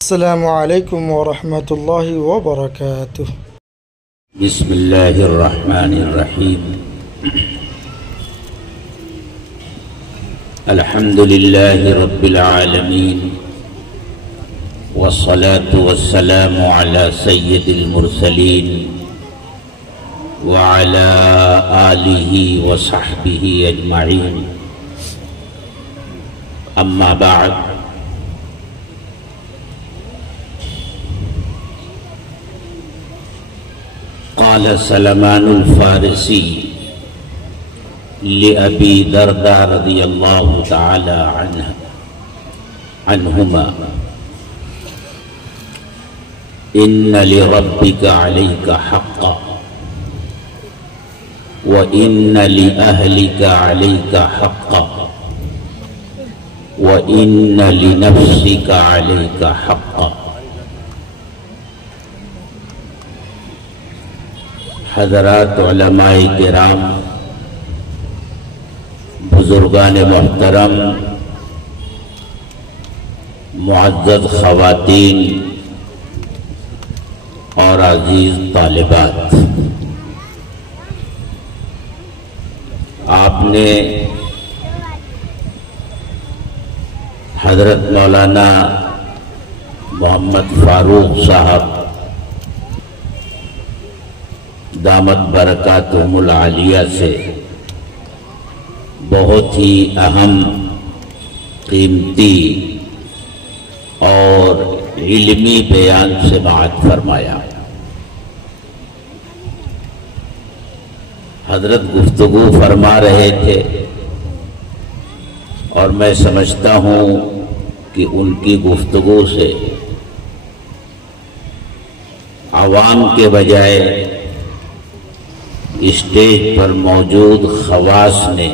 السلام علیکم ورحمۃ اللہ وبرکاتہ۔ بسم اللہ الرحمن الرحیم۔ الحمد للہ رب العالمین، والصلاة والسلام علی سید المرسلین وعلی آلہ وصحبہ اجمعین، اما بعد۔ قال سلمان الفارسی لأبی درداء رضی اللہ تعالی عنہما: ان لربک علیک حقا وان لأہلک علیک حقا وان لنفسک علیک حقا۔ حضرات علماء کرام، بزرگان محترم، معزز خواتین اور عزیز طالبات، آپ نے حضرت مولانا محمد فاروق صاحب دامت برکاتہم العالیہ سے بہت ہی اہم، قیمتی اور علمی بیان سماعت فرمایا۔ حضرت گفتگو فرما رہے تھے اور میں سمجھتا ہوں کہ ان کی گفتگو سے عوام کے بجائے اسٹیج پر موجود خواص نے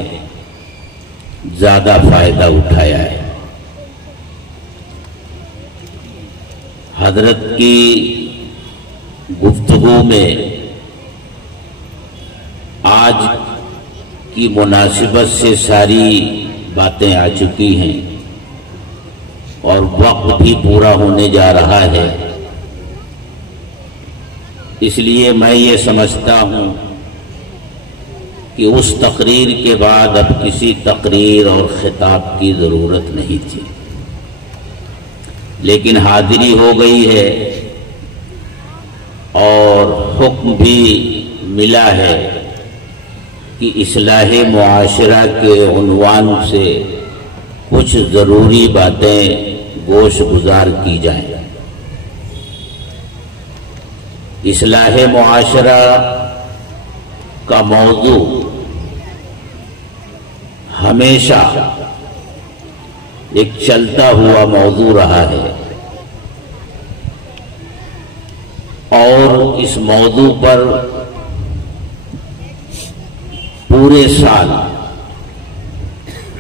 زیادہ فائدہ اٹھایا ہے۔ حضرت کی گفتگو میں آج کی مناسبت سے ساری باتیں آ چکی ہیں اور وقت بھی پورا ہونے جا رہا ہے، اس لیے میں یہ سمجھتا ہوں کہ اس تقریر کے بعد اب کسی تقریر اور خطاب کی ضرورت نہیں تھی، لیکن حاضری ہو گئی ہے اور حکم بھی ملا ہے کہ اصلاح معاشرہ کے عنوان سے کچھ ضروری باتیں گوش گزار کی جائیں۔ اصلاح معاشرہ کا موضوع ہمیشہ ایک چلتا ہوا موضوع رہا ہے اور اس موضوع پر پورے سال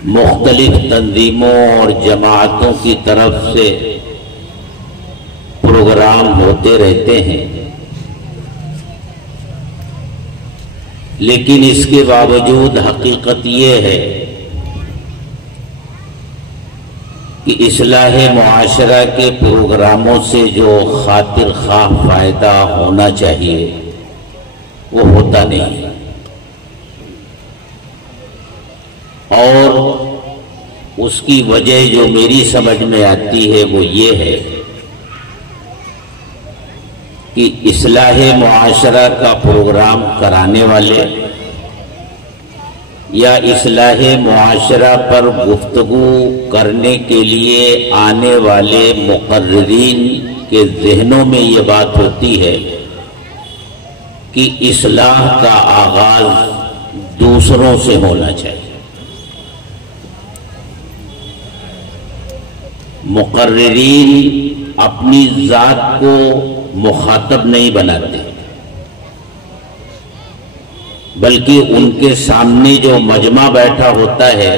مختلف تنظیموں اور جماعتوں کی طرف سے پروگرام ہوتے رہتے ہیں، لیکن اس کے باوجود حقیقت یہ ہے کہ اصلاح معاشرہ کے پروگراموں سے جو خاطر خواہ فائدہ ہونا چاہیے وہ ہوتا نہیں، اور اس کی وجہ جو میری سمجھ میں آتی ہے وہ یہ ہے کہ اصلاح معاشرہ کا پروگرام کرانے والے یا اصلاح معاشرہ پر گفتگو کرنے کے لیے آنے والے مقررین کے ذہنوں میں یہ بات ہوتی ہے کہ اصلاح کا آغاز دوسروں سے ہونا چاہیے۔ مقررین اپنی ذات کو مخاطب نہیں بناتے، بلکہ ان کے سامنے جو مجمع بیٹھا ہوتا ہے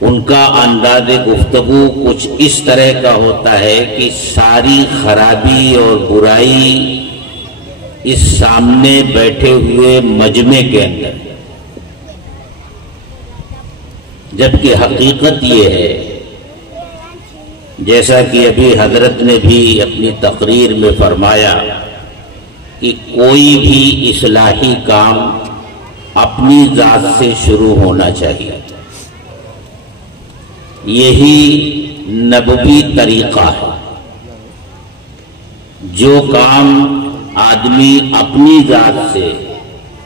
ان کا انداز گفتگو کچھ اس طرح کا ہوتا ہے کہ ساری خرابی اور برائی اس سامنے بیٹھے ہوئے مجمع کے اندر، جبکہ حقیقت یہ ہے جیسا کہ ابھی حضرت نے بھی اپنی تقریر میں فرمایا کہ کوئی بھی اصلاحی کام اپنی ذات سے شروع ہونا چاہیے. یہی نبوی طریقہ ہے. جو کام آدمی اپنی ذات سے،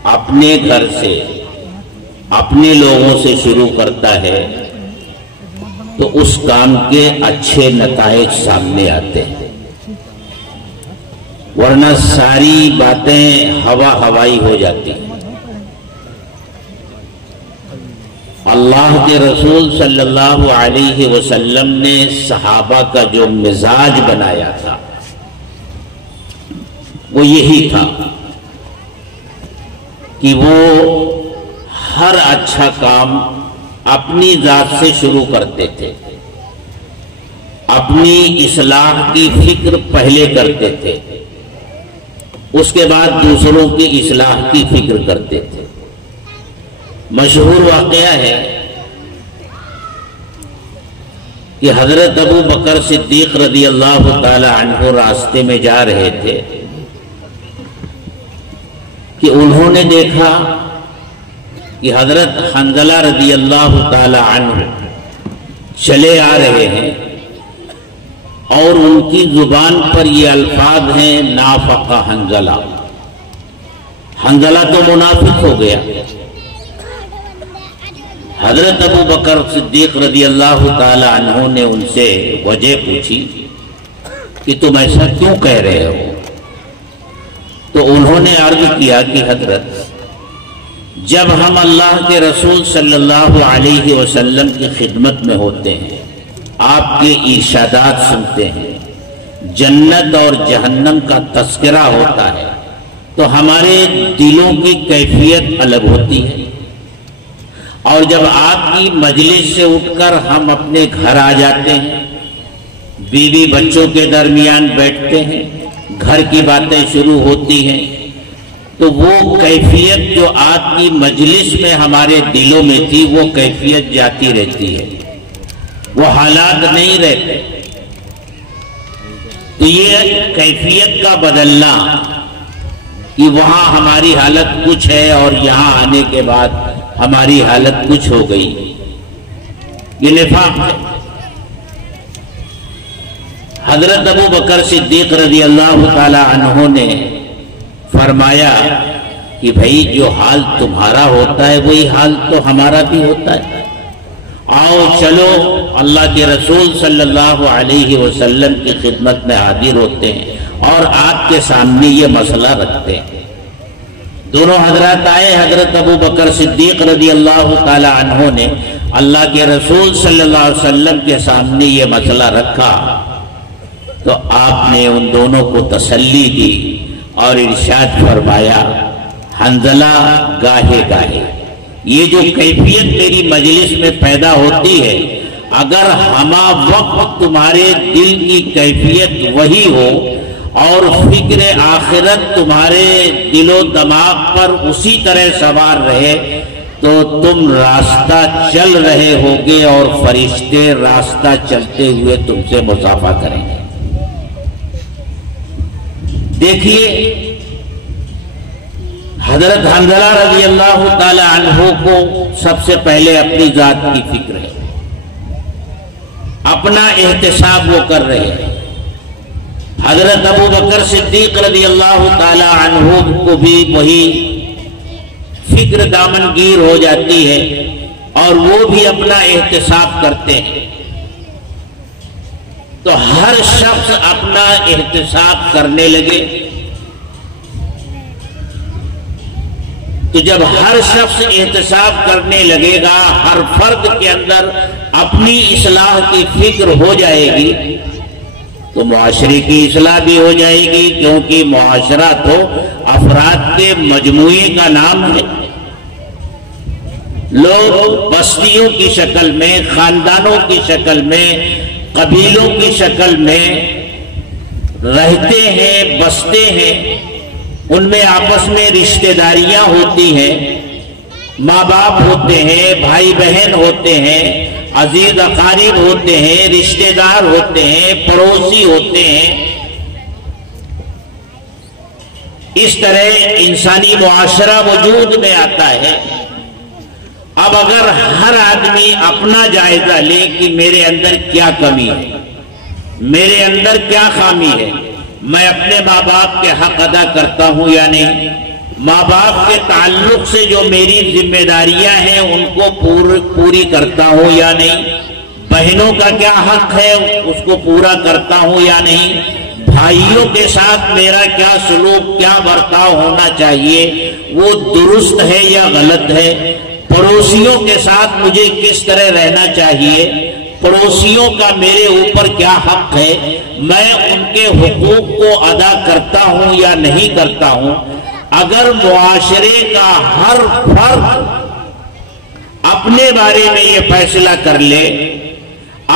اپنے گھر سے، اپنے لوگوں سے شروع کرتا ہے تو اس کام کے اچھے نتائج سامنے آتے ہیں، ورنہ ساری باتیں ہوائی ہو جاتی ہیں. اللہ کے رسول صلی اللہ علیہ وسلم نے صحابہ کا جو مزاج بنایا تھا وہ یہی تھا کہ وہ ہر اچھا کام اپنی ذات سے شروع کرتے تھے، اپنی اصلاح کی فکر پہلے کرتے تھے، اس کے بعد دوسروں کی اصلاح کی فکر کرتے تھے. مشہور واقعہ ہے کہ حضرت ابو بکر صدیق رضی اللہ تعالی عنہ راستے میں جا رہے تھے کہ انہوں نے دیکھا کہ حضرت حنظلہ رضی اللہ تعالی عنہ چلے آ رہے ہیں اور ان کی زبان پر یہ الفاظ ہیں نافق حنظلہ. حنظلہ تو منافق ہو گیا. حضرت ابو بکر صدیق رضی اللہ تعالی عنہ نے ان سے وجہ پوچھی کہ تم ایسا کیوں کہہ رہے ہو؟ تو انہوں نے عرض کیا کہ حضرت جب ہم اللہ کے رسول صلی اللہ علیہ وسلم کی خدمت میں ہوتے ہیں، آپ کے ارشادات سنتے ہیں، جنت اور جہنم کا تذکرہ ہوتا ہے تو ہمارے دلوں کی کیفیت الگ ہوتی ہے. اور جب آپ کی مجلس سے اٹھ کر ہم اپنے گھر آ جاتے ہیں، بیوی بچوں کے درمیان بیٹھتے ہیں، گھر کی باتیں شروع ہوتی ہیں، تو وہ کیفیت جو آپ کی مجلس میں ہمارے دلوں میں تھی وہ کیفیت جاتی رہتی ہے، وہ حالات نہیں رہتے. تو یہ کیفیت کا بدلنا کہ وہاں ہماری حالت کچھ ہے اور یہاں آنے کے بعد ہماری حالت کچھ ہو گئی، یہ نفاق ہے. حضرت ابو بکر صدیق رضی اللہ تعالی عنہ نے فرمایا کہ بھائی جو حال تمہارا ہوتا ہے وہی حال تو ہمارا بھی ہوتا ہے. آؤ چلو اللہ کے رسول صلی اللہ علیہ وسلم کی خدمت میں حاضر ہوتے ہیں اور آپ کے سامنے یہ مسئلہ رکھتے ہیں. دونوں حضرات آئے. حضرت ابو بکر صدیق رضی اللہ تعالی عنہ نے اللہ کے رسول صلی اللہ علیہ وسلم کے سامنے یہ مسئلہ رکھا تو آپ نے ان دونوں کو تسلی دی اور ارشاد فرمایا حنظلہ گاہے گاہے یہ جو کیفیت میری مجلس میں پیدا ہوتی ہے، اگر ہمہ وقت تمہارے دل کی کیفیت وہی ہو اور فکر آخرت تمہارے دل و دماغ پر اسی طرح سوار رہے تو تم راستہ چل رہے ہوگے اور فرشتے راستہ چلتے ہوئے تم سے مصافحہ کریں گے. دیکھیے حضرت حنظلہ رضی اللہ تعالی عنہ کو سب سے پہلے اپنی ذات کی فکر ہے، اپنا احتساب وہ کر رہے ہیں. حضرت ابو بکر صدیق رضی اللہ تعالی عنہ کو بھی وہی فکر دامنگیر ہو جاتی ہے اور وہ بھی اپنا احتساب کرتے ہیں. تو ہر شخص اپنا احتساب کرنے لگے. تو جب ہر شخص احتساب کرنے لگے گا، ہر فرد کے اندر اپنی اصلاح کی فکر ہو جائے گی تو معاشرے کی اصلاح بھی ہو جائے گی، کیونکہ معاشرہ تو افراد کے مجموعے کا نام ہے. لوگ بستیوں کی شکل میں، خاندانوں کی شکل میں، قبیلوں کی شکل میں رہتے ہیں، بستے ہیں، ان میں آپس میں رشتہ داریاں ہوتی ہیں، ماں باپ ہوتے ہیں، بھائی بہن ہوتے ہیں، عزیز اقارب ہوتے ہیں، رشتہ دار ہوتے ہیں، پڑوسی ہوتے ہیں، اس طرح انسانی معاشرہ وجود میں آتا ہے۔ اب اگر ہر آدمی اپنا جائزہ لے کہ میرے اندر کیا کمی ہے، میرے اندر کیا خامی ہے، میں اپنے ماں باپ کے حق ادا کرتا ہوں یا نہیں، ماں باپ کے تعلق سے جو میری ذمہ داریاں ہیں ان کو پوری کرتا ہوں یا نہیں، بہنوں کا کیا حق ہے اس کو پورا کرتا ہوں یا نہیں، بھائیوں کے ساتھ میرا کیا سلوک، کیا برتاؤ ہونا چاہیے، وہ درست ہے یا غلط ہے، پڑوسیوں کے ساتھ مجھے کس طرح رہنا چاہیے، پڑوسیوں کا میرے اوپر کیا حق ہے، میں ان کے حقوق کو ادا کرتا ہوں یا نہیں کرتا ہوں۔ اگر معاشرے کا ہر فرد اپنے بارے میں یہ فیصلہ کر لے،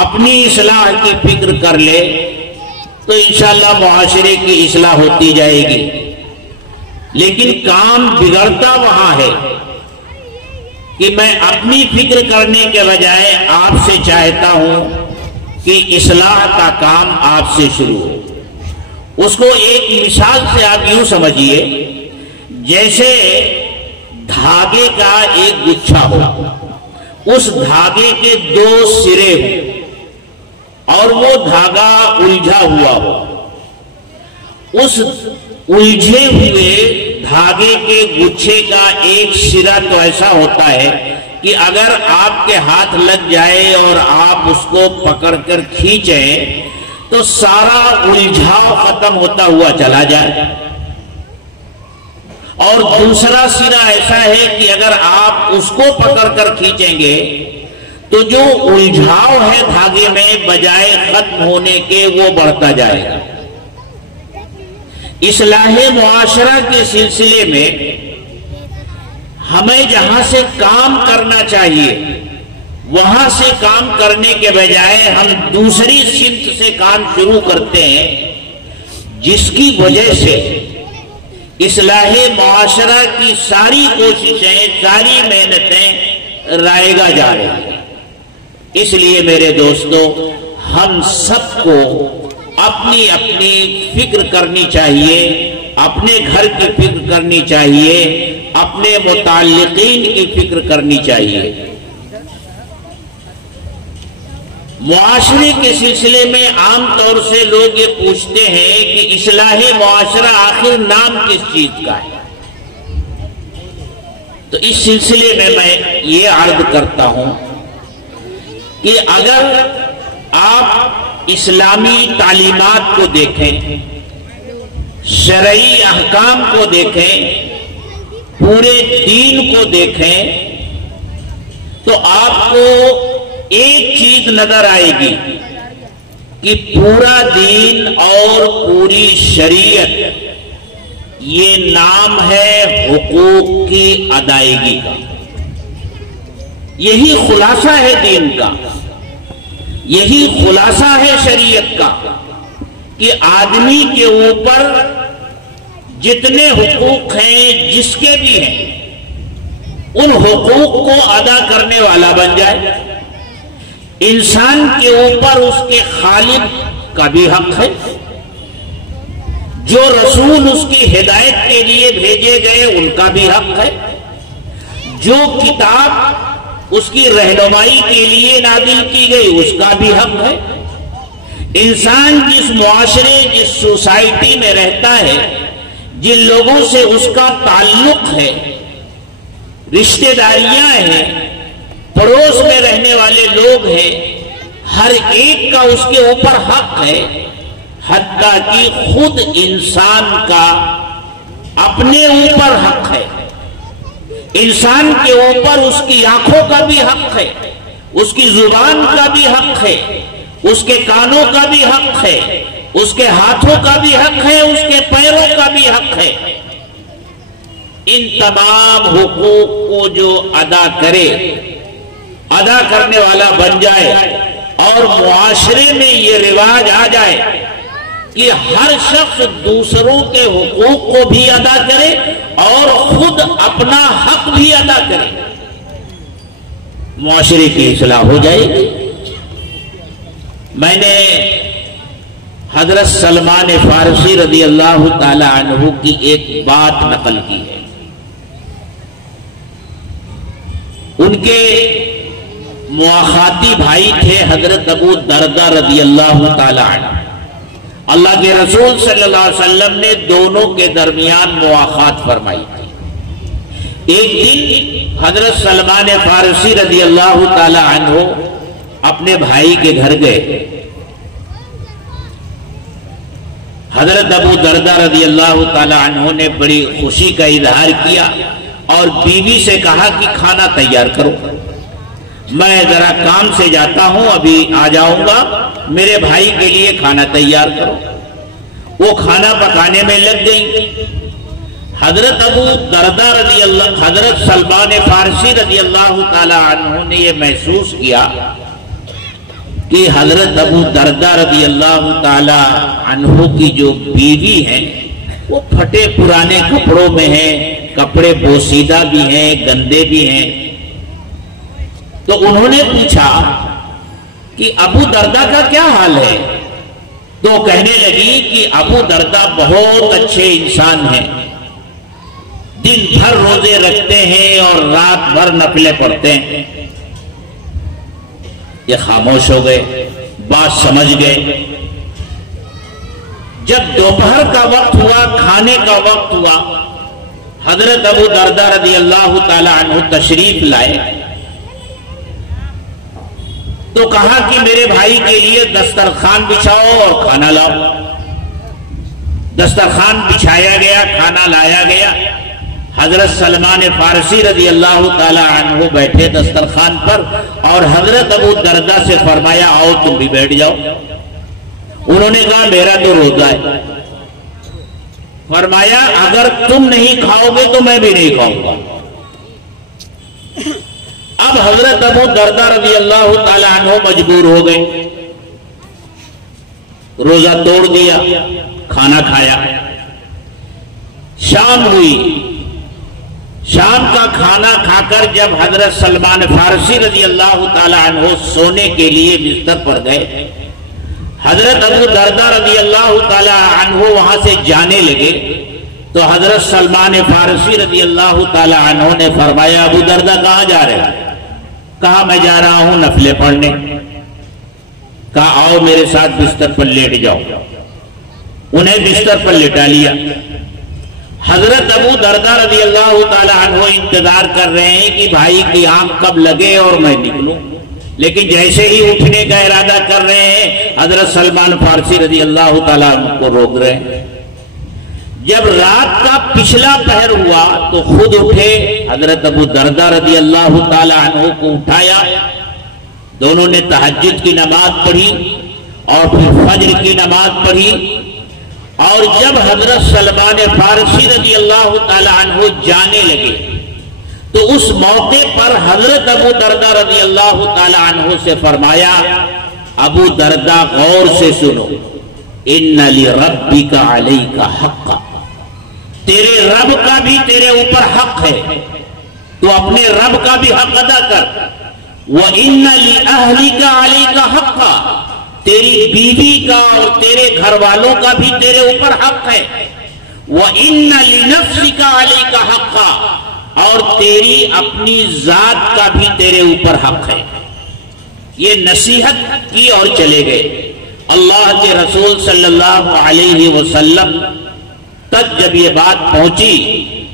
اپنی اصلاح کی فکر کر لے، تو انشاءاللہ معاشرے کی اصلاح ہوتی جائے گی۔ لیکن کام بگڑتا وہاں ہے کہ میں اپنی فکر کرنے کے بجائے آپ سے چاہتا ہوں کہ اصلاح کا کام آپ سے شروع ہو۔ اس کو ایک مثال سے آپ یوں سمجھیے، جیسے دھاگے کا ایک گچھا ہو، اس دھاگے کے دو سرے ہوں اور وہ دھاگا الجھا ہوا ہو۔ اس الجھے ہوئے دھاگے کے گچھے کا ایک سرا تو ایسا ہوتا ہے کہ اگر آپ کے ہاتھ لگ جائے اور آپ اس کو پکڑ کر کھینچیں تو سارا الجھاؤ ختم ہوتا ہوا چلا جائے، اور دوسرا سرا ایسا ہے کہ اگر آپ اس کو پکڑ کر کھینچیں گے تو جو الجھاؤ ہے دھاگے میں بجائے ختم ہونے کے وہ بڑھتا جائے گا۔ اصلاح معاشرہ کے سلسلے میں ہمیں جہاں سے کام کرنا چاہیے وہاں سے کام کرنے کے بجائے ہم دوسری سمت سے کام شروع کرتے ہیں، جس کی وجہ سے اصلاح معاشرہ کی ساری کوششیں، ساری محنتیں رائیگاں جا رہی ہیں۔ اس لیے میرے دوستو، ہم سب کو اپنی اپنی فکر کرنی چاہیے، اپنے گھر کی فکر کرنی چاہیے، اپنے متعلقین کی فکر کرنی چاہیے۔ معاشرے کے سلسلے میں عام طور سے لوگ یہ پوچھتے ہیں کہ اصلاح معاشرہ آخر نام کس چیز کا ہے؟ تو اس سلسلے میں یہ عرض کرتا ہوں کہ اگر آپ اسلامی تعلیمات کو دیکھیں، شرعی احکام کو دیکھیں، پورے دین کو دیکھیں، تو آپ کو ایک چیز نظر آئے گی کہ پورا دین اور پوری شریعت یہ نام ہے حقوق کی ادائیگی کا۔ یہی خلاصہ ہے دین کا، یہی خلاصہ ہے شریعت کا کہ آدمی کے اوپر جتنے حقوق ہیں، جس کے بھی ہیں، ان حقوق کو ادا کرنے والا بن جائے۔ انسان کے اوپر اس کے خالق کا بھی حق ہے، جو رسول اس کی ہدایت کے لیے بھیجے گئے ان کا بھی حق ہے، جو کتاب اس کی رہنمائی کے لیے نازل کی گئی اس کا بھی حق ہے۔ انسان جس معاشرے، جس سوسائٹی میں رہتا ہے، جن لوگوں سے اس کا تعلق ہے، رشتہ داریاں ہیں، پڑوس میں رہنے والے لوگ ہیں، ہر ایک کا اس کے اوپر حق ہے، حتیٰ کہ خود انسان کا اپنے اوپر حق ہے۔ انسان کے اوپر اس کی آنکھوں کا بھی حق ہے، اس کی زبان کا بھی حق ہے، اس کے کانوں کا بھی حق ہے، اس کے ہاتھوں کا بھی حق ہے، اس کے پیروں کا بھی حق ہے۔ ان تمام حقوق کو جو ادا کرے، ادا کرنے والا بن جائے، اور معاشرے میں یہ رواج آ جائے کہ ہر شخص دوسروں کے حقوق کو بھی ادا کرے اور خود اپنا حق بھی ادا کرے، معاشرے کی اصلاح ہو جائے گی۔ میں نے حضرت سلمان فارسی رضی اللہ تعالی عنہ کی ایک بات نقل کی ہے۔ ان کے مواخاتی بھائی تھے حضرت ابو دردہ رضی اللہ تعالی عنہ۔ اللہ کے رسول صلی اللہ علیہ وسلم نے دونوں کے درمیان مواخات فرمائی تھی۔ ایک دن حضرت سلمان فارسی رضی اللہ تعالی عنہ اپنے بھائی کے گھر گئے۔ حضرت ابو دردہ رضی اللہ تعالی عنہ نے بڑی خوشی کا اظہار کیا اور بیوی سے کہا کہ کھانا تیار کرو، میں ذرا کام سے جاتا ہوں، ابھی آ جاؤں گا، میرے بھائی کے لیے کھانا تیار کرو۔ وہ کھانا پکانے میں لگ گئی۔ حضرت ابو دردہ رضی اللہ حضرت سلمان فارسی رضی اللہ تعالی عنہ نے یہ محسوس کیا کہ حضرت ابو دردہ رضی اللہ تعالی عنہ کی جو بیوی ہیں وہ پھٹے پرانے کپڑوں میں ہیں، کپڑے بوسیدہ بھی ہیں، گندے بھی ہیں۔ تو انہوں نے پوچھا کہ ابو دردہ کا کیا حال ہے؟ تو کہنے لگی کہ ابو دردہ بہت اچھے انسان ہیں، دن بھر روزے رکھتے ہیں اور رات بھر نفلیں پڑھتے ہیں۔ یہ خاموش ہو گئے، بات سمجھ گئے۔ جب دوپہر کا وقت ہوا، کھانے کا وقت ہوا، حضرت ابو دردہ رضی اللہ تعالی عنہ تشریف لائے تو کہا کہ میرے بھائی کے لیے دسترخوان بچھاؤ اور کھانا لاؤ۔ دسترخوان بچھایا گیا، کھانا لایا گیا۔ حضرت سلمان فارسی رضی اللہ تعالی عنہ بیٹھے دسترخوان پر اور حضرت ابو دردہ سے فرمایا آؤ تم بھی بیٹھ جاؤ۔ انہوں نے کہا میرا تو روزہ ہے۔ فرمایا اگر تم نہیں کھاؤ گے تو میں بھی نہیں کھاؤں گا۔ اب حضرت ابو دردہ رضی اللہ تعالی عنہ مجبور ہو گئے، روزہ توڑ دیا، کھانا کھایا۔ شام ہوئی، شام کا کھانا کھا کر جب حضرت سلمان فارسی رضی اللہ تعالی عنہ سونے کے لیے بستر پر گئے، حضرت ابو دردہ رضی اللہ تعالی عنہ وہاں سے جانے لگے تو حضرت سلمان فارسی رضی اللہ تعالی عنہ نے فرمایا ابو دردہ کہاں جا رہے ہیں؟ کہا میں جا رہا ہوں نفلیں پڑھنے۔ کہا آؤ میرے ساتھ بستر پر لیٹ جاؤ۔ انہیں بستر پر لٹا لیا۔ حضرت ابو دردہ رضی اللہ تعالی عنہ انتظار کر رہے ہیں کہ بھائی کی آنکھ کب لگے اور میں نکلوں، لیکن جیسے ہی اٹھنے کا ارادہ کر رہے ہیں حضرت سلمان فارسی رضی اللہ تعالی عنہ کو روک رہے ہیں۔ جب رات کا پچھلا پہر ہوا تو خود اٹھے، حضرت ابو دردہ رضی اللہ تعالی عنہ کو اٹھایا، دونوں نے تہجد کی نماز پڑھی اور پھر فجر کی نماز پڑھی۔ اور جب حضرت سلمان فارسی رضی اللہ تعالی عنہ جانے لگے تو اس موقع پر حضرت ابو دردہ رضی اللہ تعالی عنہ سے فرمایا ابو دردہ غور سے سنو، ان لربک علیک حقا، تیرے رب کا بھی تیرے اوپر حق ہے، تو اپنے رب کا بھی حق ادا کر۔ وَإِنَّ لِأَهْلِكَ عَلَيْكَ حَقًّا، تیری بیوی کا اور تیرے گھر والوں کا بھی تیرے اوپر حق ہے۔ وَإِنَّ لِنَفْسِكَ عَلَيْكَ حَقًّا، اور تیری اپنی ذات کا بھی تیرے اوپر حق ہے۔ یہ نصیحت کی اور چلے گئے۔ اللہ کے رسول صلی اللہ علیہ وسلم تک جب یہ بات پہنچی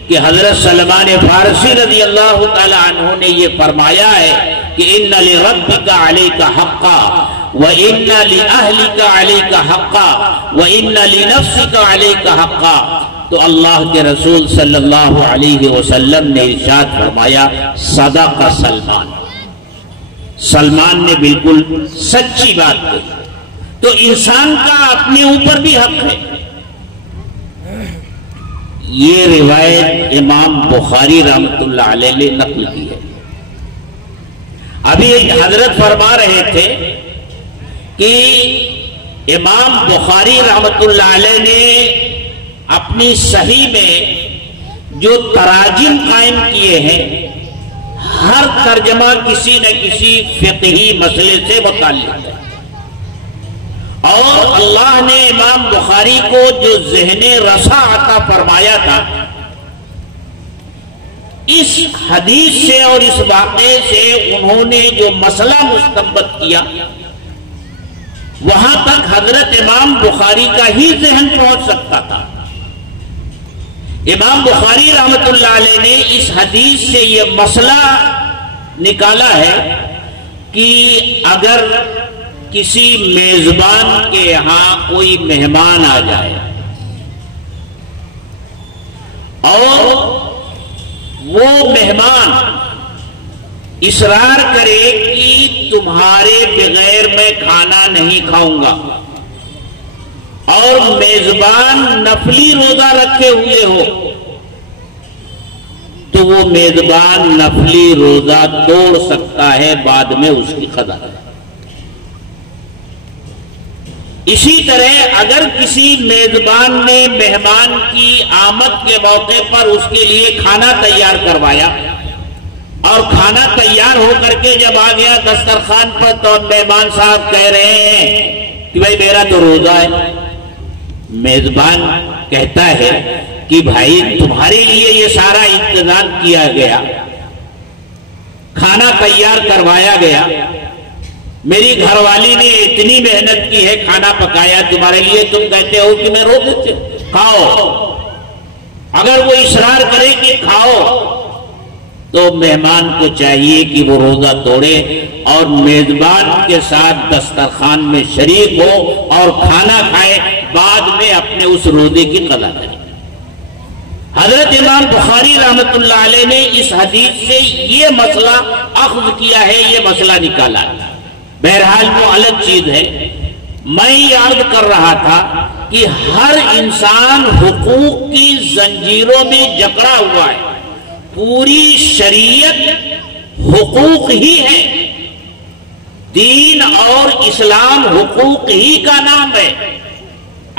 کہ حضرت سلمان فارسی رضی اللہ تعالی عنہ نے یہ فرمایا ہے کہ ان لربک علیک حقا وان لاہلک علیک حقا وان لنفسک علیک حقا، تو اللہ کے رسول صلی اللہ علیہ وسلم نے ارشاد فرمایا صدق سلمان، سلمان نے بالکل سچی بات کہی۔ تو انسان کا اپنے اوپر بھی حق ہے۔ یہ روایت امام بخاری رحمۃ اللہ علیہ نے نقل کی ہے۔ ابھی حضرت فرما رہے تھے کہ امام بخاری رحمۃ اللہ علیہ نے اپنی صحیح میں جو تراجم قائم کیے ہیں ہر ترجمہ کسی نہ کسی فقہی مسئلے سے متعلق ہے، اور اللہ نے امام بخاری کو جو ذہن رسا عطا فرمایا تھا، اس حدیث سے اور اس واقعے سے انہوں نے جو مسئلہ مستنبط کیا، وہاں تک حضرت امام بخاری کا ہی ذہن پہنچ سکتا تھا۔ امام بخاری رحمت اللہ علیہ نے اس حدیث سے یہ مسئلہ نکالا ہے کہ اگر کسی میزبان کے یہاں کوئی مہمان آ جائے اور وہ مہمان اصرار کرے کہ تمہارے بغیر میں کھانا نہیں کھاؤں گا، اور میزبان نفلی روزہ رکھے ہوئے ہو، تو وہ میزبان نفلی روزہ توڑ سکتا ہے، بعد میں اس کی قضا ہے۔ اسی طرح اگر کسی میزبان نے مہمان کی آمد کے موقع پر اس کے لیے کھانا تیار کروایا، اور کھانا تیار ہو کر کے جب آ گیا دسترخوان پر، تو مہمان صاحب کہہ رہے ہیں کہ بھائی میرا تو روزہ ہے۔ میزبان کہتا ہے کہ بھائی تمہارے لیے یہ سارا انتظام کیا گیا، کھانا تیار کروایا گیا، میری گھر والی نے اتنی محنت کی ہے، کھانا پکایا تمہارے لیے، تم کہتے ہو کہ میں روزے سے کھاؤ۔ اگر وہ اصرار کرے کہ کھاؤ، تو مہمان کو چاہیے کہ وہ روزہ توڑے اور میزبان کے ساتھ دسترخوان میں شریک ہو اور کھانا کھائے، بعد میں اپنے اس روزے کی قضا کرے۔ حضرت امام بخاری رحمت اللہ علیہ نے اس حدیث سے یہ مسئلہ اخذ کیا ہے، یہ مسئلہ نکالا ہے۔ بہرحال وہ الگ چیز ہے۔ میں یہ عرض کر رہا تھا کہ ہر انسان حقوق کی زنجیروں میں جکڑا ہوا ہے، پوری شریعت حقوق ہی ہے، دین اور اسلام حقوق ہی کا نام ہے۔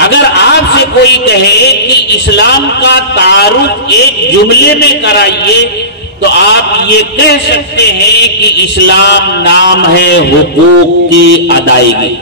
اگر آپ سے کوئی کہے کہ اسلام کا تعارف ایک جملے میں کرائیے، تو آپ یہ کہہ سکتے ہیں کہ اسلام نام ہے حقوق کی ادائیگی۔